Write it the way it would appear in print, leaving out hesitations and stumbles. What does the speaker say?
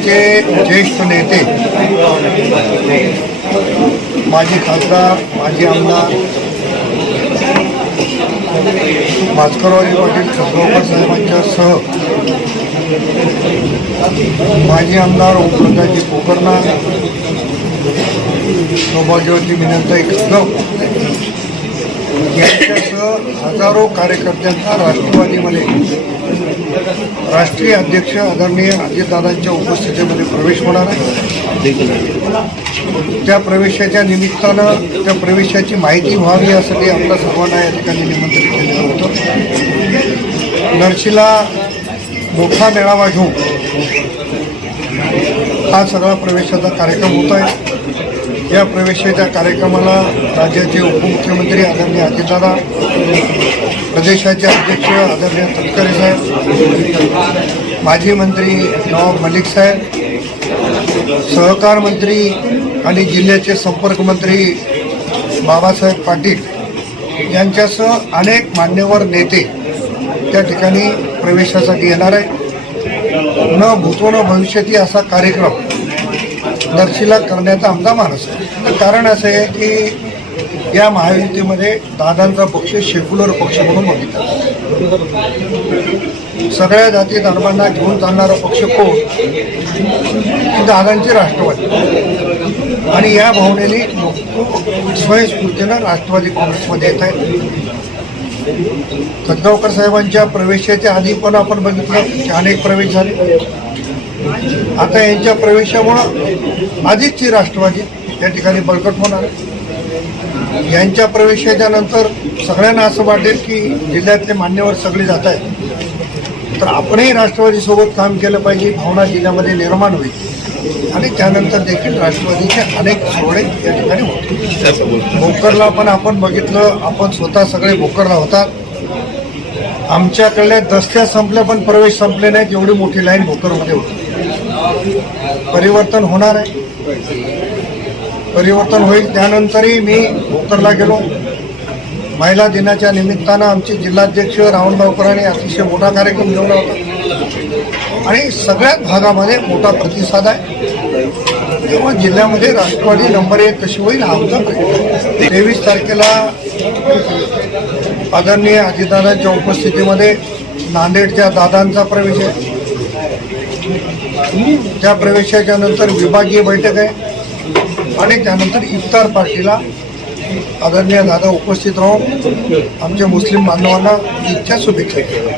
पक्षाचे ज्येष्ठ नेते, माजी खासदार, माजी आमदार भास्कररावजी पाटील खतगावकर साहेबांच्या सह माजी आमदार ओमप्रकाशजी पोकरना, सौभाग्यवती मिनलताई खतगाव यांच्यासह हजारो कार्यकर्त्यांचा राष्ट्रवादीमध्ये राष्ट्रीय अध्यक्ष आदरणीय अजितदादांच्या उपस्थितीमध्ये प्रवेश होणार आहे। त्या प्रवेशाच्या निमित्तानं त्या प्रवेशाची माहिती व्हावी यासाठी आपल्या सर्वांना या ठिकाणी निमंत्रित केलेलं होतं। नरशीला मोठा मेळावा घेऊन हा सगळा प्रवेशाचा कार्यक्रम होत आहे। या प्रवेशाच्या कार्यक्रमाला राज्याचे उपमुख्यमंत्री आदरणीय अजितदादा, प्रदेशाचे अध्यक्ष आदरणीय तटकरे साहेब, माजी मंत्री नवाब मलिक साहेब, सहकार मंत्री आणि जिल्ह्याचे संपर्क मंत्री बाबासाहेब पाटील यांच्यासह अनेक मान्यवर नेते त्या ठिकाणी प्रवेशासाठी येणार आहे। न भूतो न भविष्यती असा कार्यक्रम नरशीला करण्याचा आमचा मानस आहे। कारण असं आहे की या महायुतीमध्ये दादांचा पक्ष सेक्युलर पक्ष म्हणून बघितला, सगळ्या जाती धर्मांना घेऊन चालणारा पक्ष कोण? दादांची राष्ट्रवादी, आणि या भावनेने लोक स्वयंस्फूर्तीनं राष्ट्रवादी काँग्रेसमध्ये येत आहेत। खतगावकर साहेबांच्या प्रवेशाच्या आधी पण आपण बघितलं की अनेक प्रवेश झाले। आता यांच्या प्रवेशामुळं अधिकची राष्ट्रवादी या ठिकाणी बळकट होणार। यांच्या प्रवेशाच्या नंतर सगळ्यांना असं वाटेल की जिल्ह्यातले मान्यवर सगळे जात आहेत, तर आपणही राष्ट्रवादीसोबत काम केलं पाहिजे, भावना जिल्ह्यामध्ये निर्माण होईल आणि त्यानंतर देखील राष्ट्रवादीचे अनेक सोहळे या ठिकाणी होते। भोकरला पण आपण बघितलं, आपण स्वतः सगळे भोकरला होतात। आमच्याकडल्या दस्त्या संपल्या पण प्रवेश संपले नाहीत, एवढी मोठी लाईन भोकरमध्ये होती। परिवर्तन होणार आहे, परिवर्तन होईल। त्यानंतरही मी भोकरला गेलो। महिला दिनाच्या निमित्तानं आमचे जिल्हाध्यक्ष राहुल गावकरांनी अतिशय मोठा कार्यक्रम ठेवला होता आणि सगळ्याच भागामध्ये मोठा प्रतिसाद आहे। तेव्हा जिल्ह्यामध्ये राष्ट्रवादी नंबर 1 कशी होईल हा आमचा प्रयत्न। 23 तारखेला आदरणीय अजितदादांच्या उपस्थितीमध्ये नांदेडच्या दादांचा प्रवेश आहे। त्या प्रवेशाच्या नंतर विभागीय बैठक आहे आणि त्यानंतर इफ्तार पार्टीला आदरणीय दादा उपस्थित राहून आमच्या मुस्लिम बांधवांना ईदच्या शुभेच्छा केल्या।